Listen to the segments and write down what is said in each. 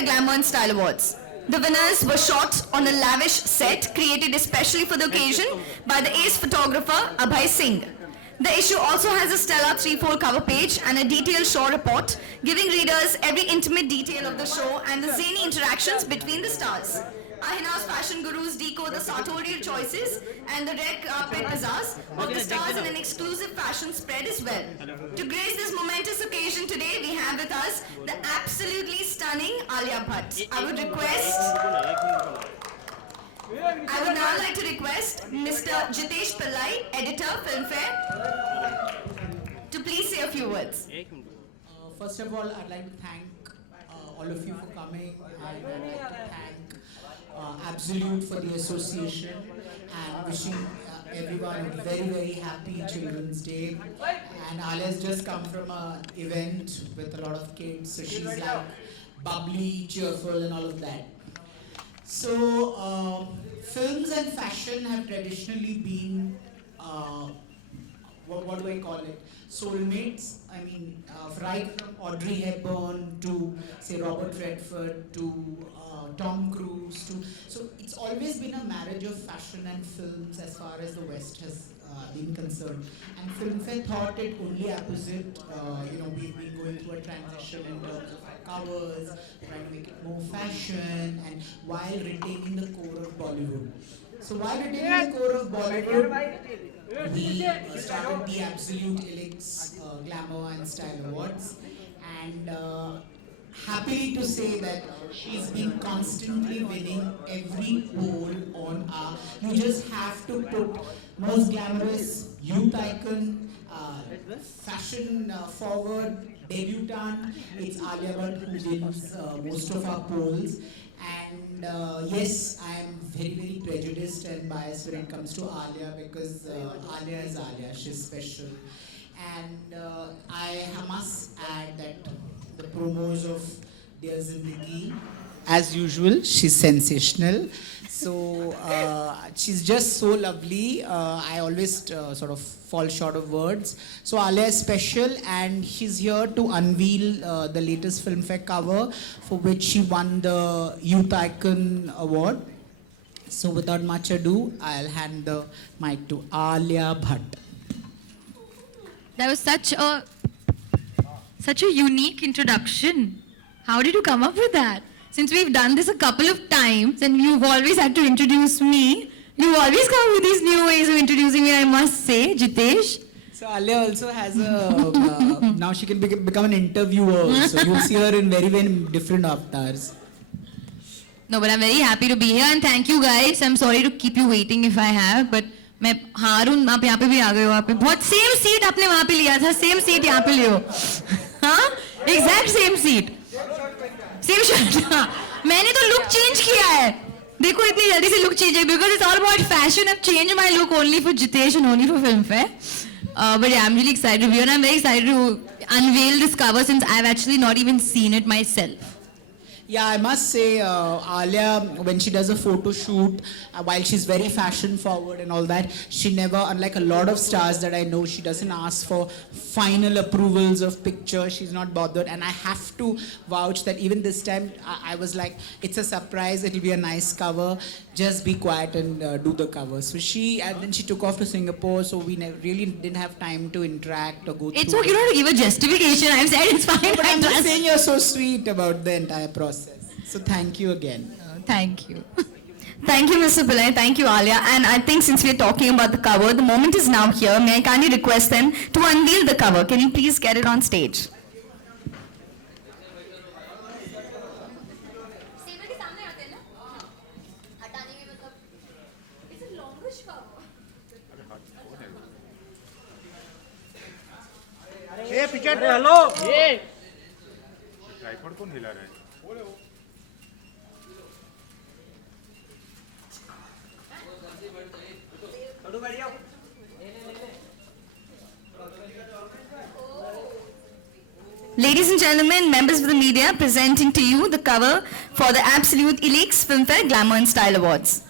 Filmfare Glamour and Style Awards. The winners were shot on a lavish set created especially for the occasion by the ace photographer Abhay Singh. The issue also has a stellar 3-fold cover page and a detailed show report, giving readers every intimate detail of the show and the zany interactions between the stars. Ahina's fashion gurus decode the sartorial choices and the red carpet bazaars of the stars in an exclusive fashion spread as well. To grace this momentous occasion today, we have with us the absolutely stunning Alia Bhatt. I would now like to request Mr. Jitesh Pillai, editor, Filmfare, to please say a few words. First of all, I'd like to thank all of you for coming. I'd like to thank Absolute for the association and wishing everyone a very, very happy Children's Day. And Alia's just come from an event with a lot of kids, so she's like bubbly, cheerful and all of that. So, films and fashion have traditionally been, what do I call it? Soulmates. I mean, right from Audrey Hepburn to, say, Robert Redford to Tom Cruise. So it's always been a marriage of fashion and films as far as the West has been concerned. And Filmfare thought it only opposite. We've been going through a transition in terms of our covers, trying to make it more fashion, and while retaining the core of Bollywood. So while retaining the core of Bollywood, we started the Absolute Elix Glamour and Style Awards, and happy to say that she's been constantly winning every poll on our. You just have to put most glamorous youth icon, fashion forward debutante. It's Alia Bhatt who wins most of our polls. And yes, I am very, very prejudiced and biased when it comes to Alia because Alia is Alia, she's special. And I must add that the promos of Dear Zindagi, as usual, she's sensational. So she's just so lovely. I always sort of fall short of words. So Alia is special and she's here to unveil the latest Filmfare cover for which she won the Youth Icon Award. So without much ado, I'll hand the mic to Alia Bhatt. That was such a unique introduction. How did you come up with that? Since we've done this a couple of times and you've always had to introduce me, you always come up with these new ways of introducing me, I must say, Jitesh. So Alia also has a, now she can become an interviewer, so you'll see her in very, very different avatars. No, but I'm very happy to be here and thank you guys. I'm sorry to keep you waiting if I have, but मैं हारून आप यहाँ पे भी आ गए हो, आप बहुत same seat आपने वहाँ पे लिया था, सेम सीट यहाँ पे लियो, हाँ, exact same seat, same shirt, हाँ, मैंने तो लुक चेंज किया है, देखो इतनी जल्दी से लुक चेंज है, because it's all about fashion. I've changed my look only for Jitesh and only for Filmfare, but yeah, I'm really excited to be here and I'm very excited to unveil this cover since I've actually not even seen it myself. Yeah, I must say, Alia, when she does a photo shoot, while she's very fashion forward and all that, she never, unlike a lot of stars that I know, she doesn't ask for final approvals of pictures. She's not bothered. And I have to vouch that even this time, I was like, it's a surprise. It'll be a nice cover. Just be quiet and do the cover. So and then she took off to Singapore. So we really didn't have time to interact or go through. It's okay, you don't have to give a justification. I've said it's fine. But I'm just saying you're so sweet about the entire process. So thank you again. Thank you. Thank you, Mr. Pillai. Thank you, Alia. And I think since we're talking about the cover, the moment is now here. May I kindly request them to unveil the cover? Can you please get it on stage? ये picture hello ये tripod कौन हिला रहा है Ladies and gentlemen, members of the media, presenting to you the cover for the Absolute Elix Filmfare Glamour and Style Awards.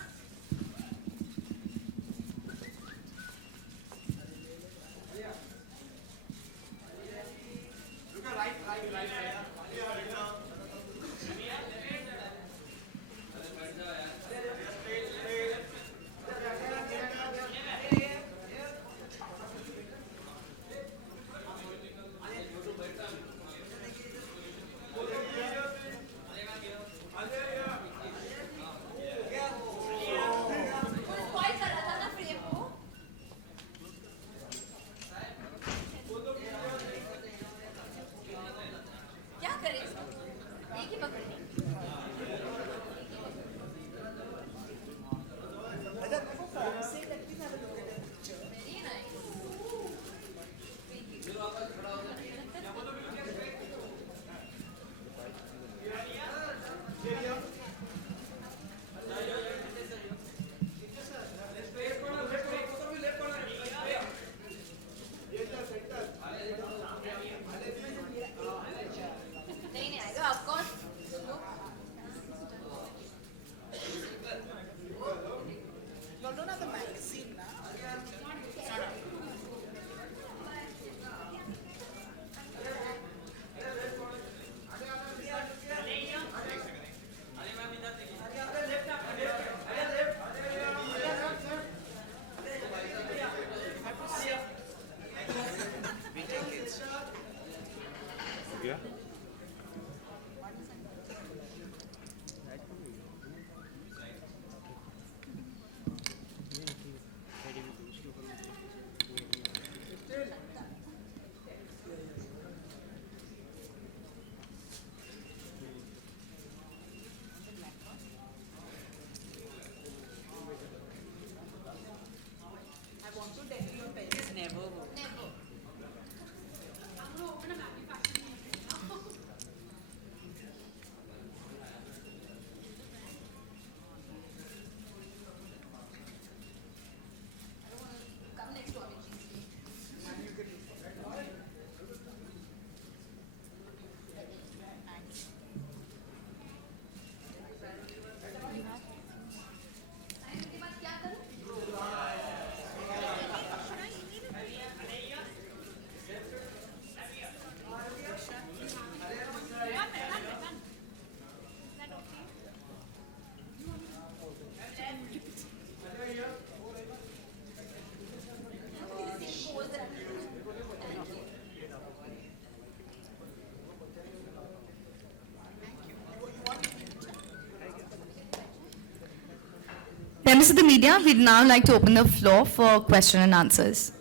Members of the media, we'd now like to open the floor for question and answers.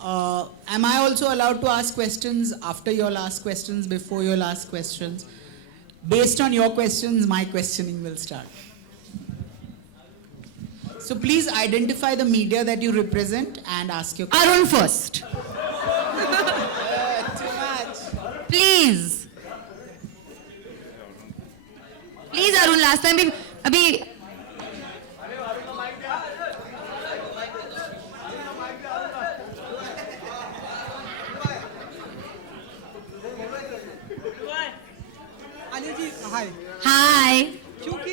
Am I also allowed to ask questions after your last questions, before your last questions? Based on your questions, my questioning will start. So please identify the media that you represent and ask your questions. Arun first. Too much. Please. Please, Arun, last time भी अभी आलिया जी हाय हाय क्योंकि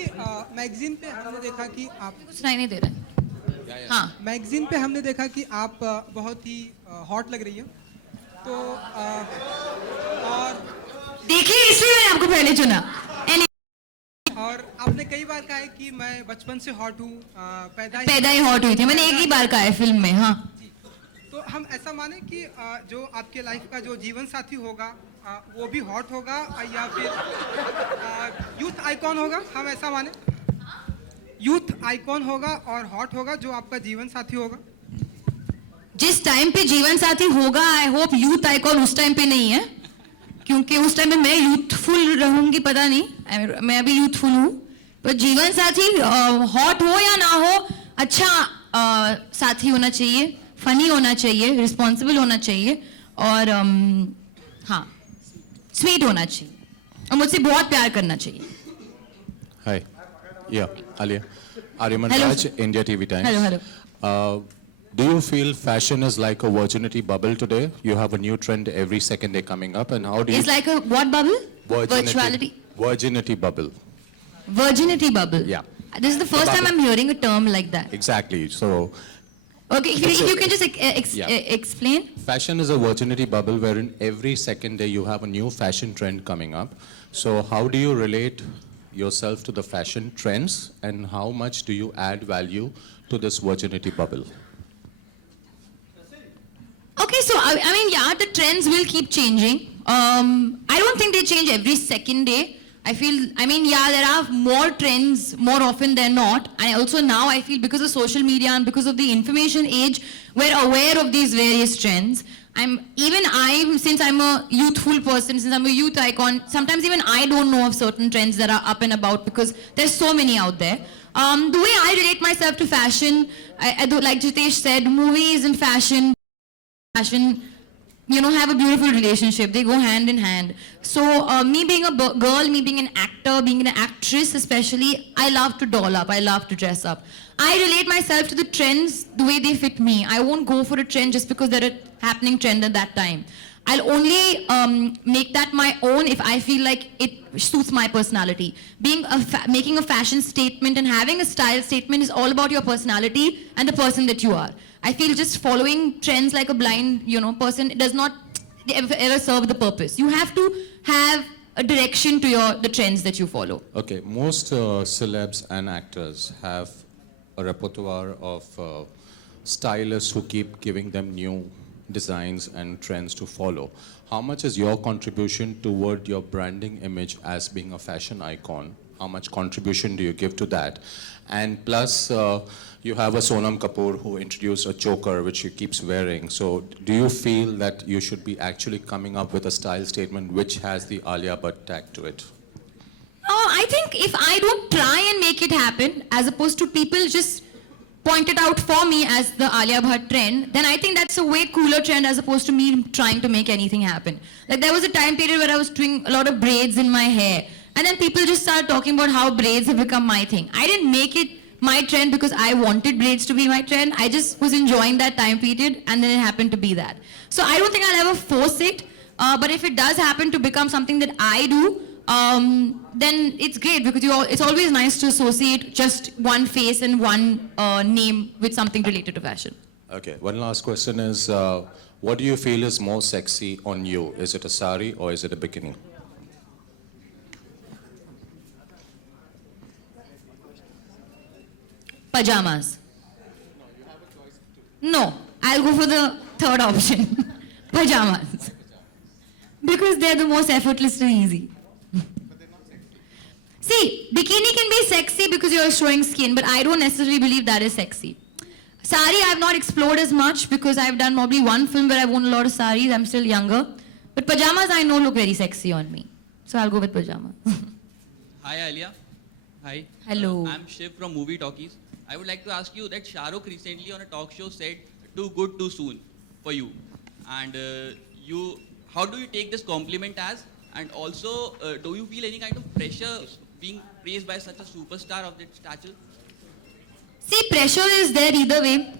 magazine पे हमने देखा कि आप कुछ सुनाई नहीं दे रहा है हाँ मैगजीन पे हमने देखा कि आप बहुत ही हॉट लग रही हैं तो और देखिए इसलिए मैंने आपको पहले चुना और आपने कई बार कहा है कि मैं बचपन से हॉट हूँ पैदा ही हॉट हुई थी मैंने एक ही बार कहा है फिल्म में हाँ जी तो हम ऐसा माने कि जो आपके लाइफ का जो जीवन साथी होगा वो भी हॉट होगा या फिर यूथ आइकॉन होगा हम ऐसा माने यूथ आइकॉन होगा और हॉट होगा जो आपका जीवन साथी होगा जिस टाइम पे जीवन साथी होगा आई होप यूथ आइकॉन उस टाइम पे नहीं है क्योंकि उस टाइम पे मैं यूथफुल रहूंगी पता नहीं मैं अभी यूथफुल हूँ पर जीवन साथी हॉट हो या ना हो अच्छा साथी होना चाहिए फनी होना चाहिए रिस्पॉन्सिबल होना चाहिए और हाँ स्वीट होना चाहिए और मुझसे बहुत प्यार करना चाहिए Hi. Yeah, Alia. Aryaman Hello. Raj, India TV Times. Hello. Do you feel fashion is like a virginity bubble today? You have a new trend every second day coming up, and how do you... It's like a what bubble? Virtuality. Virginity bubble. Virginity bubble. Yeah. This is the first time bubble. I'm hearing a term like that. Exactly. So, Okay, if you can just Yeah. explain. fashion is a virginity bubble wherein every second day you have a new fashion trend coming up. So, how do you relate yourself to the fashion trends, and how much do you add value to this virginity bubble? Okay, so I mean, yeah, the trends will keep changing. I don't think they change every second day. I mean, yeah, there are more trends more often than not. And also now I feel because of social media and because of the information age, we're aware of these various trends. Since I'm a youthful person, since I'm a youth icon, sometimes even I don't know of certain trends that are up and about because there's so many out there. The way I relate myself to fashion, like Jitesh said, movies and fashion, have a beautiful relationship. They go hand in hand. So me being a girl, me being an actor, being an actress especially, I love to doll up. I love to dress up. I relate myself to the trends the way they fit me. I won't go for a trend just because they're a happening trend at that time. I'll only make that my own if I feel like it suits my personality. Making a fashion statement and having a style statement is all about your personality and the person that you are. I feel just following trends like a blind, person, it does not ever serve the purpose. You have to have a direction to the trends that you follow. Okay, most celebs and actors have a repertoire of stylists who keep giving them new designs and trends to follow. How much is your contribution toward your branding image as being a fashion icon? How much contribution do you give to that? And plus, you have a Sonam Kapoor who introduced a choker which she keeps wearing. So do you feel that you should be actually coming up with a style statement which has the Alia Bhatt tag to it? I think if I don't try and make it happen, as opposed to people just point it out for me as the Alia Bhatt trend, then I think that's a way cooler trend as opposed to me trying to make anything happen. Like there was a time period where I was doing a lot of braids in my hair, and then people just started talking about how braids have become my thing. I didn't make it my trend because I wanted braids to be my trend. I just was enjoying that time period, and then it happened to be that. So I don't think I'll ever force it, but if it does happen to become something that I do, then it's great because it's always nice to associate just one face and one name with something related to fashion. Okay, one last question is, what do you feel is more sexy on you? Is it a sari or is it a bikini? Pajamas. No, I'll go for the third option. Pajamas. Because they're the most effortlessly easy. See, bikini can be sexy because you're showing skin, but I don't necessarily believe that is sexy. Sari, I've not explored as much because I've done probably one film where I've worn a lot of saris. I'm still younger. But pajamas, I know, look very sexy on me. So I'll go with pajamas. Hi Alia. Hi. Hello. I'm Shiv from Movie Talkies. I would like to ask you that Shah Rukh recently on a talk show said too good too soon for you. And how do you take this compliment as? And also, do you feel any kind of pressure being praised by such a superstar of that stature? See, pressure is there either way.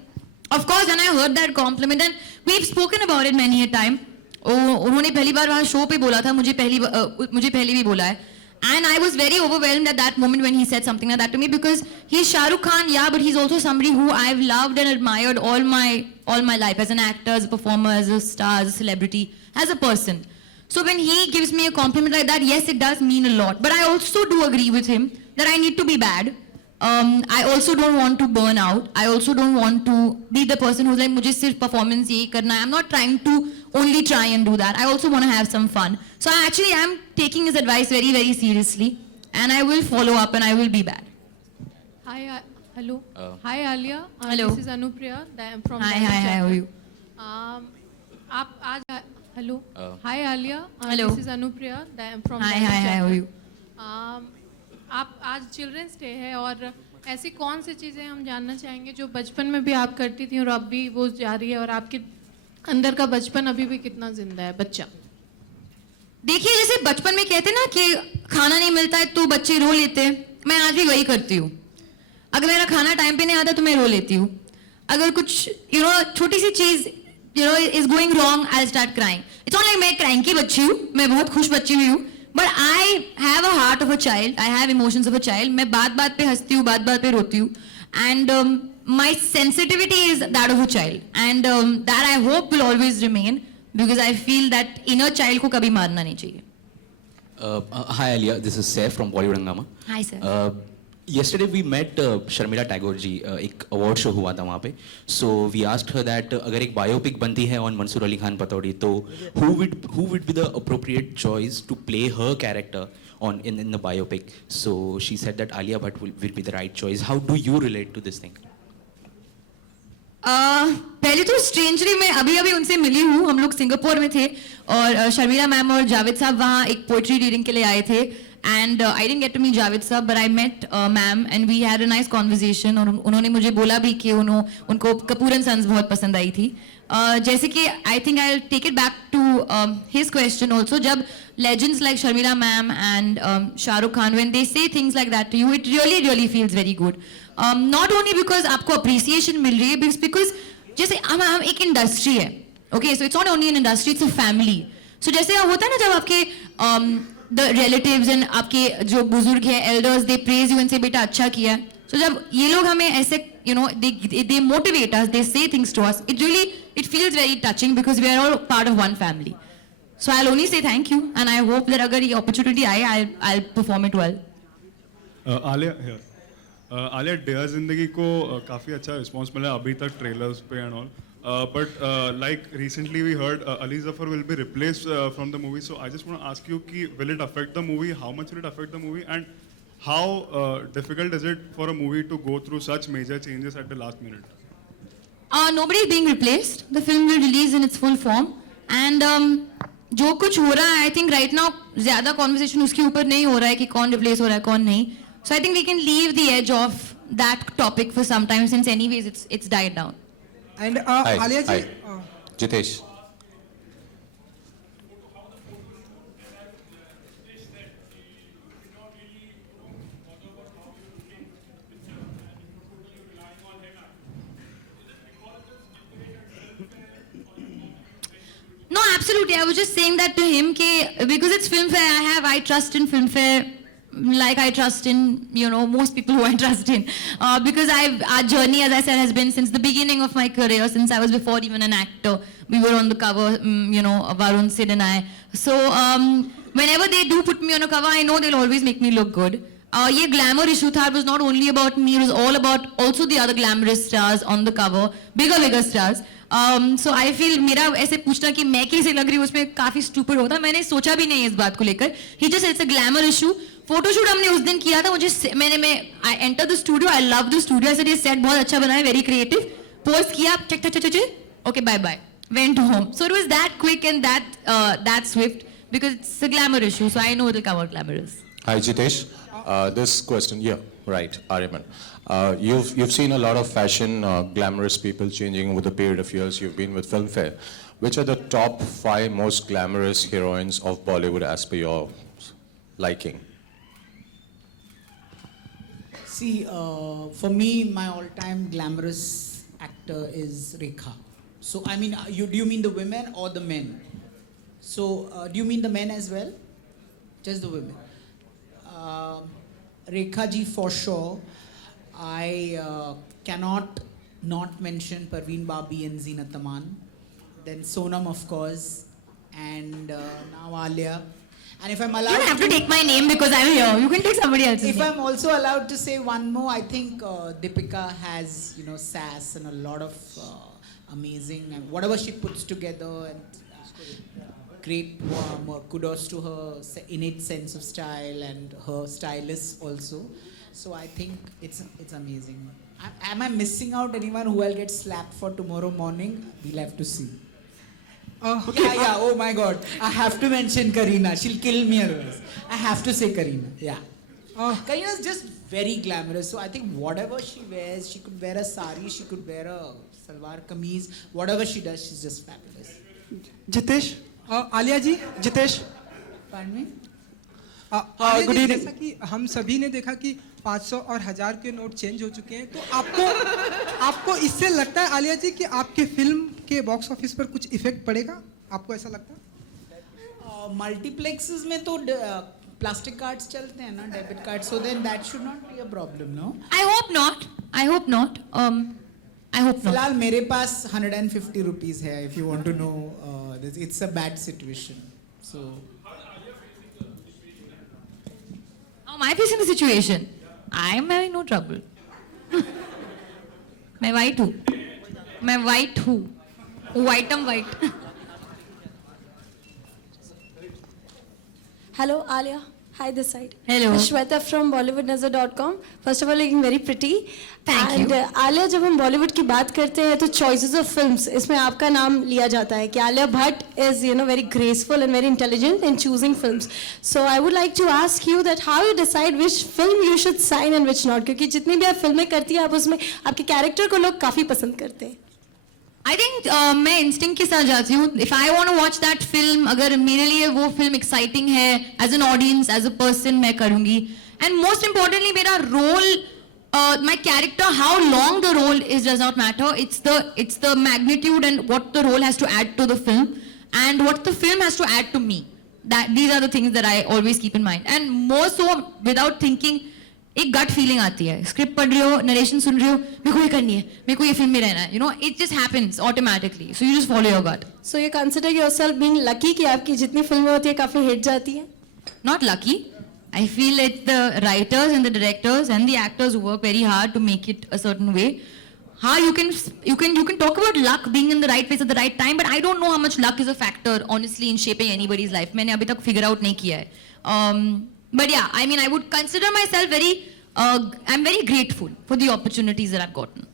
Of course, when I heard that compliment, and we've spoken about it many a time. उन्होंने पहली बार वहाँ show पे बोला था, मुझे पहले भी बोला है. And I was very overwhelmed at that moment when he said something like that to me because he's Shah Rukh Khan, yeah, but he's also somebody who I've loved and admired all my life as an actor, as a performer, as a star, as a celebrity, as a person. So when he gives me a compliment like that, yes, it does mean a lot. But I also do agree with him that I need to be bad. I also don't want to burn out. I also don't want to be the person who's like, मुझे सिर्फ performance यही करना है. I'm not trying to only try and do that. I also want to have some fun. So I actually am taking his advice very, very seriously. And I will follow up and I will be bad. Hi, hello. Hi, Alia. Hello. This is Anupriya. I am from. Hi, how are you? आप आज hello. Hi, Alia. Hello. This is Anupriya. I am from. Hi, how are you? आप आज children's day है और ऐसी कौन सी चीज़ें हम जानना चाहेंगे जो बचपन में भी आप करती थी और अब भी वो जारी है और आपके अंदर का बचपन अभी भी कितना जिंदा है बच्चा. देखिए जैसे बचपन में कहते ना कि खाना नहीं मिलता है तो बच्चे रो लेते हैं, मैं आज भी वही करती हूँ. अगर मेरा खाना टाइम पे नहीं आता तो मैं रो लेती हूँ. अगर कुछ छोटी सी चीज is going wrong I start crying. It's not like मैं क्रैंकी बच्ची हूँ, मैं बहुत खुश बच्ची हुई हूँ, but I have a heart of a child, I have emotions of a child. मैं बात बात पे हंसती हूँ, बात बात पे रोती हूँ. And my sensitivity is that of a child, and that I hope will always remain because I feel that inner child को कभी मारना नहीं चाहिए. Hi Alia, this is Saif from Bollywood Hungama. Hi sir. Yesterday we met Sharmila Tagore जी, एक award show हुआ था वहाँ पे. So we asked her that अगर एक biopic बनती है on Mansoor Ali Khan Patodi, तो who would be the appropriate choice to play her character in the biopic? So she said that Alia Bhatt will be the right choice. How do you relate to this thing? पहले तो strangely मैं अभी उनसे मिली हूँ. हम लोग Singapore में थे और शर्मिला मैम और जावेद साहब वहाँ एक पोइट्री रीडिंग के लिए आए थे. And I didn't get to meet Javed sahab but I met ma'am and we had a nice conversation. और उन्होंने मुझे बोला भी कि उनको कपूर एंड सन्स बहुत पसंद आई थी. जैसे कि I think I will take it back to his question also. जब legends like Sharmila ma'am and Shah Rukh Khan, when they say things like that to you, it really feels very good. Not only because आपको appreciation मिल रही है, because जैसे हम एक industry है, okay, so it's not only an industry, it's a family. So जैसे होता है ना जब आपके the relatives and आपके जो बुजुर्ग हैं elders, they praise you and say बेटा अच्छा किया. So जब ये लोग हमें ऐसे they motivate us, they say things to us, it feels very touching because we are all part of one family. So I'll only say thank you, and I hope that अगर ये opportunity आए, I'll perform it well. Alia डेयर जिंदगी को काफ़ी अच्छा response मिला अभी तक ट्रेलर्स पे and all. But like recently we heard Ali Zafar will be replaced from the movie. So I just want to ask you, will it affect the movie? How much will it affect the movie? And how difficult is it for a movie to go through such major changes at the last minute? Nobody is being replaced. The film will release in its full form. And जो कुछ हो रहा है, I think right now ज़्यादा conversation उसके ऊपर नहीं हो रहा है कि कौन replace हो रहा है, कौन नहीं. So I think we can leave the edge of that topic for some time since anyways it's died down. And Alia ji, Jitesh. No, absolutely. I was just saying that to him because it's Filmfare, I trust in Filmfare like I trust in, most people who I trust in. Because our journey, as I said, has been since the beginning of my career, since I was before even an actor. We were on the cover, Varun, Sid and I. So whenever they do put me on a cover, I know they'll always make me look good. ये glamour issue था, it was not only about me, it was all about also the other glamorous stars on the cover, bigger stars. So I feel मेरा ऐसे पूछना कि मैं कैसे लग रही हूँ उसमें काफी stupid होता. मैंने सोचा भी नहीं इस बात को लेकर. He just said it's a glamour issue photoshoot हमने उस दिन किया था, मुझे मैं I enter the studio, I love the studio, I said ये सेट बहुत अच्छा बना है, वेरी क्रिएटिव, पोस्ट किया, check check check check, okay bye bye, went home. So it was that quick and that swift because it's a glamour issue, so I know it'll come out glamorous. Hi, Jitesh. This question, yeah, right, Ariman. You've seen a lot of fashion, glamorous people changing over the period of years. You've been with Filmfare. Which are the top 5 most glamorous heroines of Bollywood as per your liking? See, for me, my all-time glamorous actor is Rekha. So, I mean, do you mean the women or the men? So, do you mean the men as well? Just the women. Rekha ji for sure. I cannot not mention Parveen Babi and Zeenat Aman. Then Sonam, of course, and now Alia. And if I'm allowed, You don't have to take my name because I'm here. You can take somebody else's if name. I'm also allowed to say one more, I think Deepika has, sass and a lot of amazing, and whatever she puts together, and great kudos to her innate sense of style and her stylists also. So I think it's amazing. Am I missing out anyone who will get slapped for tomorrow morning? We'll have to see. Okay. Yeah. Oh my God. I have to mention Kareena. She'll kill me otherwise. I have to say Kareena. Yeah. Kareena is just very glamorous. So I think whatever she wears, she could wear a sari, she could wear a salwar kameez. Whatever she does, she's just fabulous. Jitesh, Alia ji, Jitesh, Pardon me? Alia good ji, evening. जैसा कि हम सभी ने देखा कि 500 और 1000 के note change हो चुके हैं, तो आपको इससे लगता है आलिया जी कि आपके फिल्म के बॉक्स ऑफिस पर कुछ इफेक्ट पड़ेगा? आपको ऐसा लगता है? मल्टीप्लेक्सेस में तो प्लास्टिक कार्ड्स चलते हैं ना, debit card, so then that should not be a problem, no? I hope not. I hope not. I hope not. फिलहाल मेरे पास 150 rupees है, if you want to know. It's a bad situation. So. How am I facing the situation? I am having no trouble. मैं white हूँ. मैं white हूँ. White am white. Hello, Alia. Hi, this side. Hello. Shweta from BollywoodNazar.com. First of all, looking very pretty. Thank and, you. Alia, जब हम बॉलीवुड की बात करते हैं तो choices of films इसमें आपका नाम लिया जाता है कि Alia Bhatt is very graceful and very intelligent in choosing films. So I would like to ask you that how you decide which film you should sign and which not, क्योंकि जितनी भी आप फिल्में करती हैं आप उसमें आपके कैरेक्टर को लोग काफी पसंद करते हैं. I think मैं इंस्टिंक्ट के साथ जाती हूँ. If I want to watch that film, अगर मेरे लिए वो फिल्म exciting है, as an audience, as a person, मैं करूँगी. And most importantly, मेरा role, my character, how long the role is does not matter. It's the magnitude and what the role has to add to the film, and what the film has to add to me. These are the things that I always keep in mind. And more so, without thinking, एक gut feeling आती है. Script पढ़ रही हो, narration सुन रही हो, मेरे को ये करनी है, मेरे को ये फिल्म में रहना है. It just happens automatically. So you just follow your gut. So you consider yourself being lucky कि आपकी जितनी फिल्में होती है काफी हिट जाती हैं? Not lucky. I feel it's the writers and the directors and the actors who work very hard to make it a certain way. How you can talk about luck being in the right place at the right time, but I don't know how much luck is a factor honestly in shaping anybody's life. मैंने अभी तक figure out नहीं किया है. But yeah, I mean, I would consider myself I'm very grateful for the opportunities that I've gotten.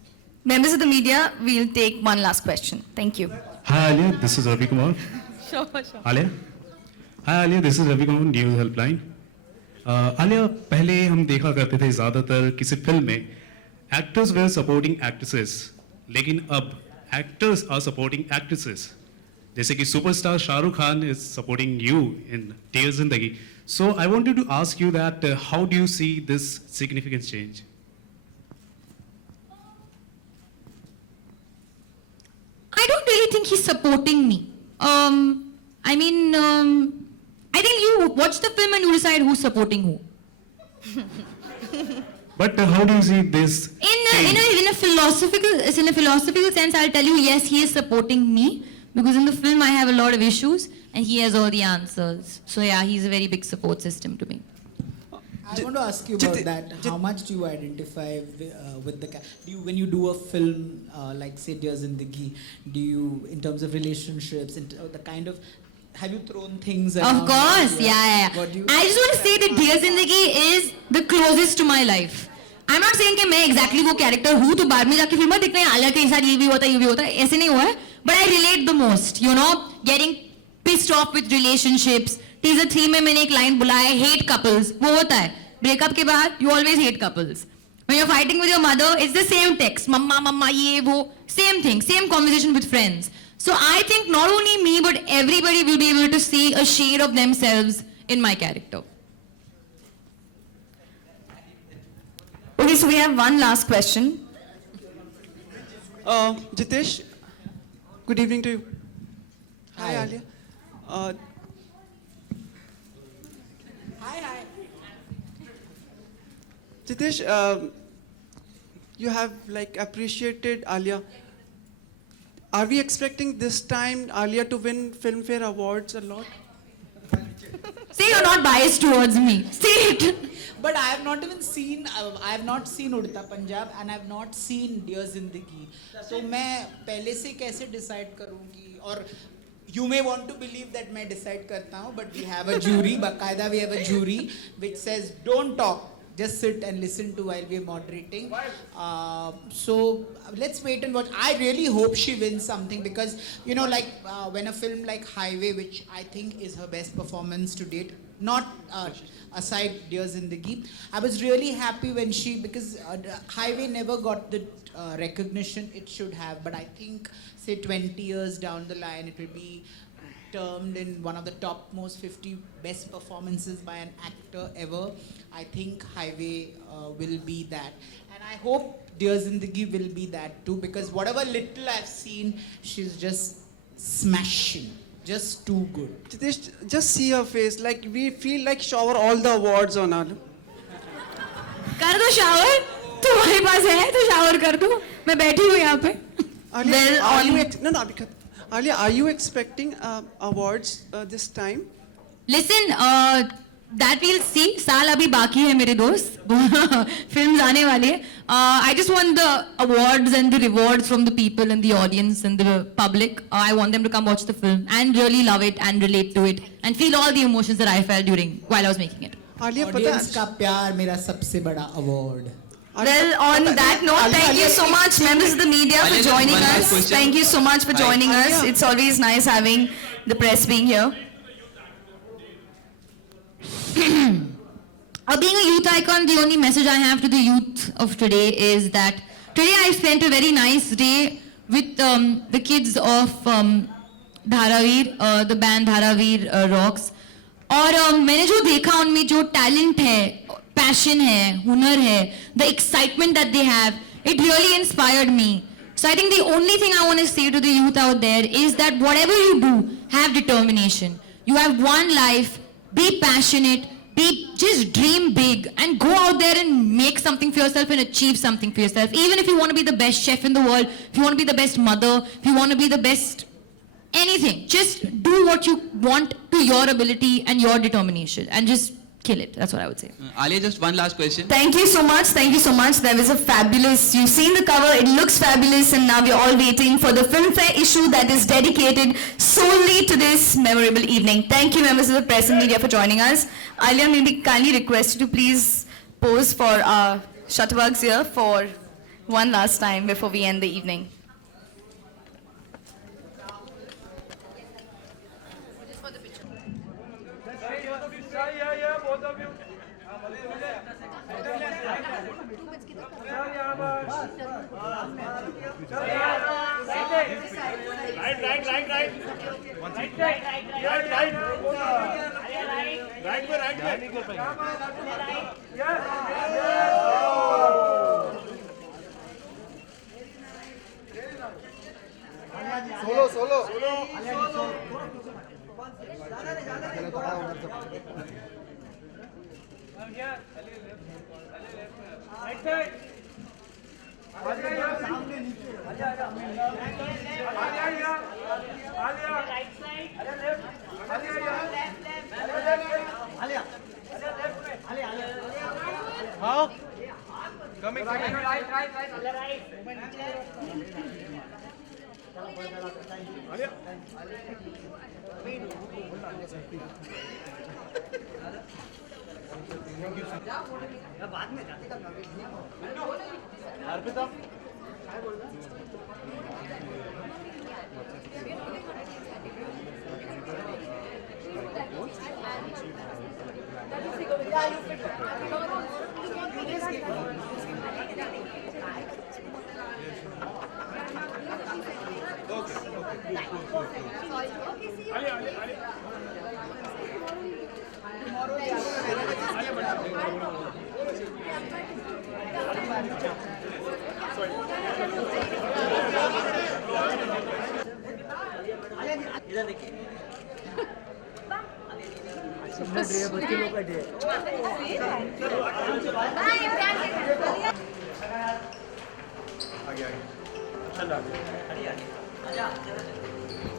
Members of the media, we'll take one last question. Thank you. Hi Alia, this is Ravi Kumar. Sure. Alia? Hi Alia, this is Ravi Kumar, News Helpline. Alia, पहले हम देखा करते थे ज़्यादातर किसी film में actors were supporting actresses, लेकिन अब actors are supporting actresses. जैसे कि superstar Shahrukh Khan is supporting you in Dear Zindagi. So I wanted to ask you that how do you see this significant change? I don't really think he's supporting me. I think you watch the film and you decide who's supporting who. But how do you see this? In a philosophical sense, I'll tell you, yes, he is supporting me because in the film I have a lot of issues and he has all the answers. So yeah, he's a very big support system to me. I want to ask you about that. How much do you identify with the when you do a film like say Dear Zindagi, do you, in terms of relationships, the kind of have you thrown things Of around? course, yeah. What do you? I just want to say that Dear Zindagi is the closest to my life. I'm not saying कि मैं exactly वो character हूँ तो बाद में जाके फिर मत देखना आलिया के साथ ये भी होता है ऐसे नहीं हुआ है. But I relate the most, you know, getting pissed off with relationships. Teaser 3 में मैंने एक line बोला है hate couples. वो होता है. Breakup के बाद you always hate couples. When you're fighting with your mother, it's the same text. Mama, ये वो. Same thing. Same conversation with friends. So I think not only me but everybody will be able to see a shade of themselves in my character. Okay, so we have one last question. Jitesh, good evening to you. Hi, Alia. Hi. Jitesh, you have like appreciated Alia. Are we expecting this time Alia to win Filmfare Awards a lot? Say you're not biased towards me. Say it. But I have not even seen. I have not seen Udta Punjab and I have not seen Dear Zindagi. So मैं पहले से कैसे decide करूँगी? और you may want to believe that मैं decide करता हूँ, but we have a jury. बाकायदा we have a jury which says don't talk. Just sit and listen to while we're moderating. So let's wait and watch. I really hope she wins something because, you know, like when a film like Highway, which I think is her best performance to date, not aside Dear Zindagi, I was really happy when because Highway never got the recognition it should have. But I think, say 20 years down the line, it will be termed in one of the top most 50 best performances by an actor ever. I think Highway will be that. And I hope Dear Zindagi will be that too, because whatever little I've seen, she's just smashing. Just too good. Jitesh, just see her face. Like we feel like shower all the awards on Alia. कर दो shower. तुम्हारे पास है तो shower कर दो. मैं बैठी हूँ यहाँ पे. Alia, Alia, are you expecting awards this time? Listen, that we'll see. साल अभी बाकी है मेरे दोस्त. Films आने वाले हैं. I just want the awards and the rewards from the people and the audience and the public. I want them to come watch the film and really love it and relate to it and feel all the emotions that I felt while I was making it. Alia, Audience का प्यार मेरा सबसे बड़ा award. Well, on that note, thank you so much, members of the media, for joining us. Thank you so much for joining us. It's always nice having the press being here. Being a youth icon, the only message I have to the youth of today is that today I spent a very nice day with the kids of Dharaveer, the band Dharaveer Rocks. और मैंने जो देखा उनमें जो talent है, passion है, हुनर है, the excitement that they have, it really inspired me. So I think the only thing I want to say to the youth out there is that whatever you do, have determination. You have one life, be passionate, just dream big and go out there and make something for yourself and achieve something for yourself. Even if you want to be the best chef in the world, if you want to be the best mother, if you want to be the best anything, just do what you want to your ability and your determination and just kill it. That's what I would say. Alia, just one last question. Thank you so much. Thank you so much. There was a fabulous, you've seen the cover, it looks fabulous, and now we're all waiting for the Filmfare issue that is dedicated solely to this memorable evening. Thank you, members of the press and media, for joining us. Alia, may we kindly request you to please pose for our Shutterbugs here for one last time before we end the evening.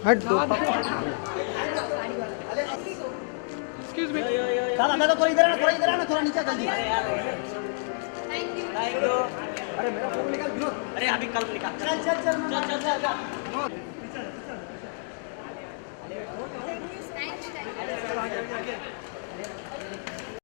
हट दो excuse me थोड़ा नीचे जल्दी अरे मेरा phone निकाल अरे अभी कल निकाल चल